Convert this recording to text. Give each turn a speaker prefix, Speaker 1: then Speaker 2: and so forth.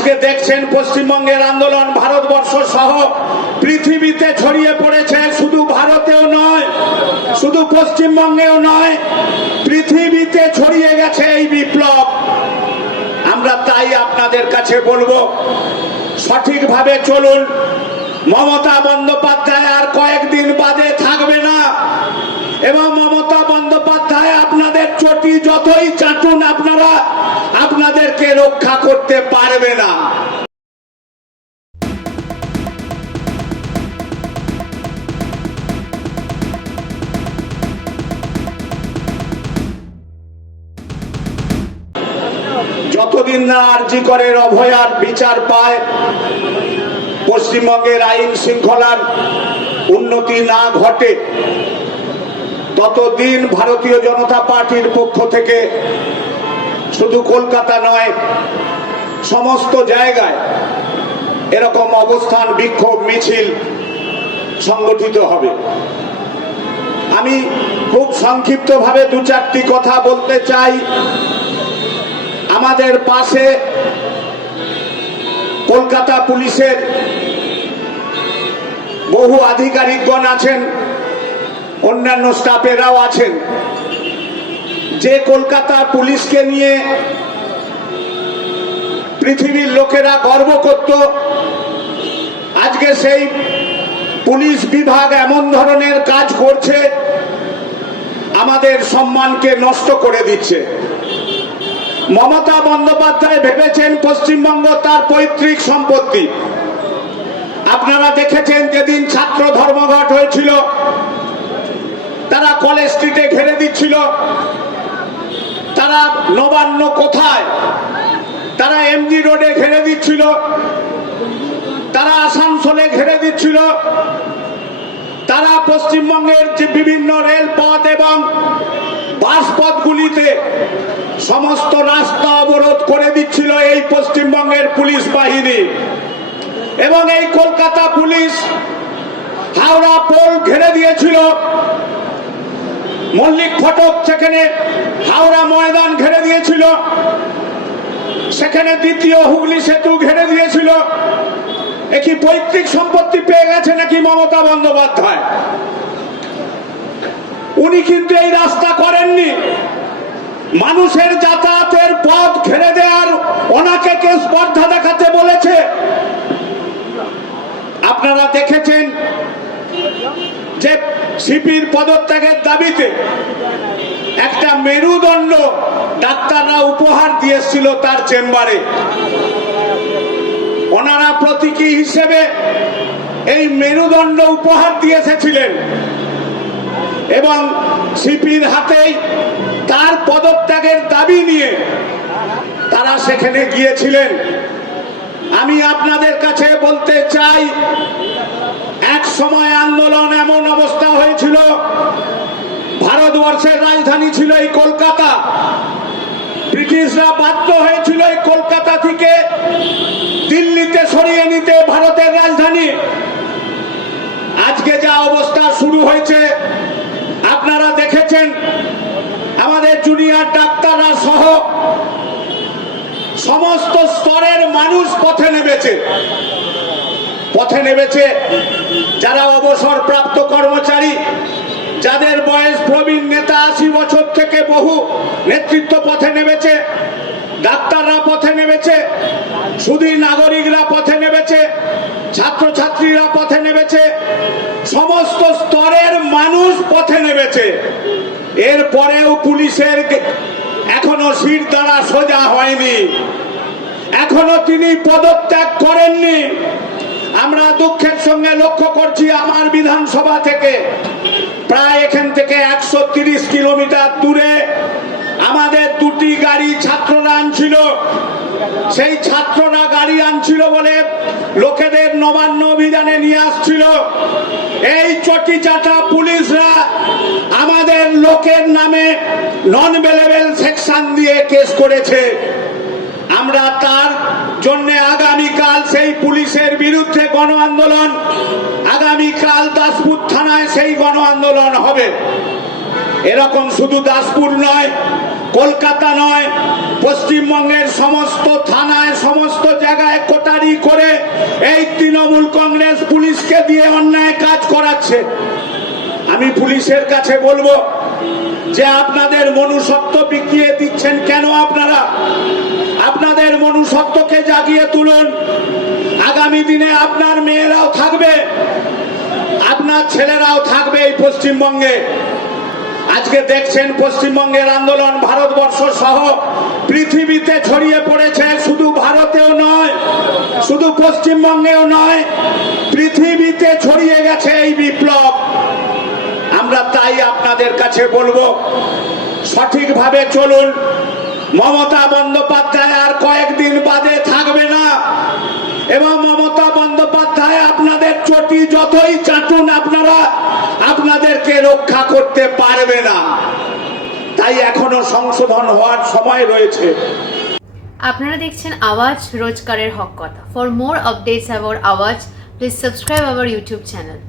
Speaker 1: আজকে দেখছেন পশ্চিমবঙ্গের আন্দোলন ভারতবর্ষ সহ পৃথিবীতে ছড়িয়ে পড়েছে শুধু ভারতেও নয়, শুধু পশ্চিমবঙ্গেও নয়, পৃথিবীতে ছড়িয়ে গেছে এই বিপ্লব। আমরা তাই আপনাদের কাছে বলব, সঠিকভাবে চলুন। মমতা বন্দ্যোপাধ্যায় আর কয়েকদিন বাদে থাকবে না, এবং মমতা বন্দ্যোপাধ্যায় আপনাদের চটি যতই চাটুন আপনারা, আপনাদেরকে রক্ষা করতে পারবে না। যতদিন না আর্জি করে অভয়ার বিচার পায়, পশ্চিমবঙ্গের আইন শৃঙ্খলার উন্নতি না ঘটে ততদিন ভারতীয় জনতা পার্টির পক্ষ থেকে শুধু কলকাতা নয়, সমস্ত জায়গায় এরকম অবস্থান, বিক্ষোভ, মিছিল সংগঠিত হবে। আমি খুব সংক্ষিপ্তভাবে দু চারটি কথা বলতে চাই। আমাদের পাশে কলকাতা পুলিশের বহু আধিকারিকগণ আছেন। অন্যান্য স্টাফেরাও আছেন। যে কলকাতা পুলিশকে নিয়ে পৃথিবীর লোকেরা গর্ব করত, আজকে সেই পুলিশ বিভাগ এমন ধরনের কাজ করছে, আমাদের সম্মানকে নষ্ট করে দিচ্ছে। মমতা বন্দ্যোপাধ্যায় ভেবেছেন পশ্চিমবঙ্গ তার পৈতৃক সম্পত্তি। আপনারা দেখেছেন যেদিন ছাত্র ধর্মঘট হয়েছিল তারা কলেজ স্ট্রিটে ঘেরে দিচ্ছিল। তারা নবান্ন কোথায়? তারা এমজি রোডে ঘেরে দিচ্ছিল। তারা আসানসোলে ঘেরে দিচ্ছিল। তারা পশ্চিমবঙ্গের যে বিভিন্ন রেলপথ এবং বাসপথগুলিতে সমস্ত রাস্তা অবরোধ করে দিচ্ছিল এই পশ্চিমবঙ্গের পুলিশ বাহিনী। এবং এই কলকাতা পুলিশ হাওড়া পোল ঘেরে দিয়েছিল। মল্লিক ফটক সেখানে হাওড়া ময়দান ঘেরে দিয়েছিল। সেখানে দ্বিতীয় হুগলি সেতু ঘেরে দিয়েছিল। একই পৈতৃক সম্পত্তি পেয়ে গেছে নাকি মমতা বন্দ্যোপাধ্যায়? উনি কিন্তু এই রাস্তা করেননি। মানুষের যাতায়াতের পথ ঘেরে দেওয়ার ওনাকে কে স্পর্ধা দেখাতে বলেছে? আপনারা দেখেছেন যে সিপির পদত্যাগের দাবিতে একটা মেরুদণ্ড ডাক্তাররা উপহার দিয়েছিল তার চেম্বারে। ওনারা প্রতীকী হিসেবে এই মেরুদণ্ড উপহার দিয়ে এসেছিলেন এবং সিপির হাতেই তার পদত্যাগের দাবি নিয়ে তারা সেখানে গিয়েছিলেন। আমি আপনাদের কাছে বলতে চাই, এক সময় আন্দোলন এমন অবস্থা হয়েছিল ভারতবর্ষের রাজধানী ছিল এই কলকাতা। ব্রিটিশরা বাধ্য হয়েছিল এই কলকাতা থেকে দিল্লিতে সরিয়ে নিতে ভারতের রাজধানী। আজকে যা অবস্থা শুরু হয়েছে, আপনারা দেখেছেন, আমাদের জুনিয়র ডাক্তাররা সহ সমস্ত স্তরের মানুষ পথে নেমেছে। পথে নেমেছে যারা অবসর প্রাপ্ত কর্মচারী যাদের বয়স প্রবীণ নেতা আশি বছর থেকে বহু নেতৃত্ব পথে নেমেছে, ডাক্তাররা পথে নেমেছে, শুধু নাগরিকরা পথে নেমেছে, ছাত্রছাত্রীরা পথে নেমেছে, সমস্ত স্তরের মানুষ পথে নেমেছে। এরপরেও পুলিশের এখনও সিট দ্বারা সোজা হয়নি। এখনও তিনি পদত্যাগ করেননি। আমরা দুঃখের সঙ্গে লক্ষ্য করছি আমার বিধানসভা থেকে প্রায় এখান থেকে একশো কিলোমিটার দূরে আমাদের দুটি গাড়ি ছাত্ররা আনছিল। সেই ছাত্ররা গাড়ি আনছিল বলে লোকেদের নবান্ন অভিযানে নিয়ে আসছিল। এই চটি চাটা পুলিশরা আমাদের লোকের নামে নন বেলেবেল সেকশন দিয়ে কেস করেছে। আমরা তার জন্য আগামীকাল সেই পুলিশের বিরুদ্ধে গণ আন্দোলন আগামীকাল দাসপুর থানায় সেই গণ আন্দোলন হবে। এরকম শুধু দাসপুর নয়, কলকাতা নয়, পশ্চিমবঙ্গের সমস্ত থানায়, সমস্ত জায়গায় কোটারি করে এই তৃণমূল কংগ্রেস পুলিশকে দিয়ে অন্যায় কাজ করাচ্ছে। আমি পুলিশের কাছে বলব যে আপনাদের মনুষ্যত্ব বিকিয়ে দিচ্ছেন কেন আপনারা? আপনাদের মনুষ্যত্বকে জাগিয়ে তুলুন। আগামী দিনে আপনার মেয়েরাও থাকবে, আপনার ছেলেরাও থাকবে এই পশ্চিমবঙ্গে। আজকে দেখছেন পশ্চিমবঙ্গের আন্দোলন ভারতবর্ষ সহ পৃথিবীতে ছড়িয়ে পড়েছে, শুধু ভারতেও নয়, শুধু পশ্চিমবঙ্গেও নয়, পৃথিবীতে ছড়িয়ে গেছে এই আপনাদের কাছে বলব, সঠিকভাবে চলুন। মমতা বন্দ্যোপাধ্যায় আর কয়েকদিন বাদে থাকবে না। এবং মমতা বন্দ্যোপাধ্যায়, আপনাদের চটি যতই চাটুন আপনারা, আপনাদেরকে রক্ষা করতে পারবে না। তাই এখনও সংশোধন হওয়ার সময় রয়েছে।
Speaker 2: আপনারা দেখছেন আওয়াজ রোজকারের হক কথা। For more updates about Awaaz please subscribe our YouTube channel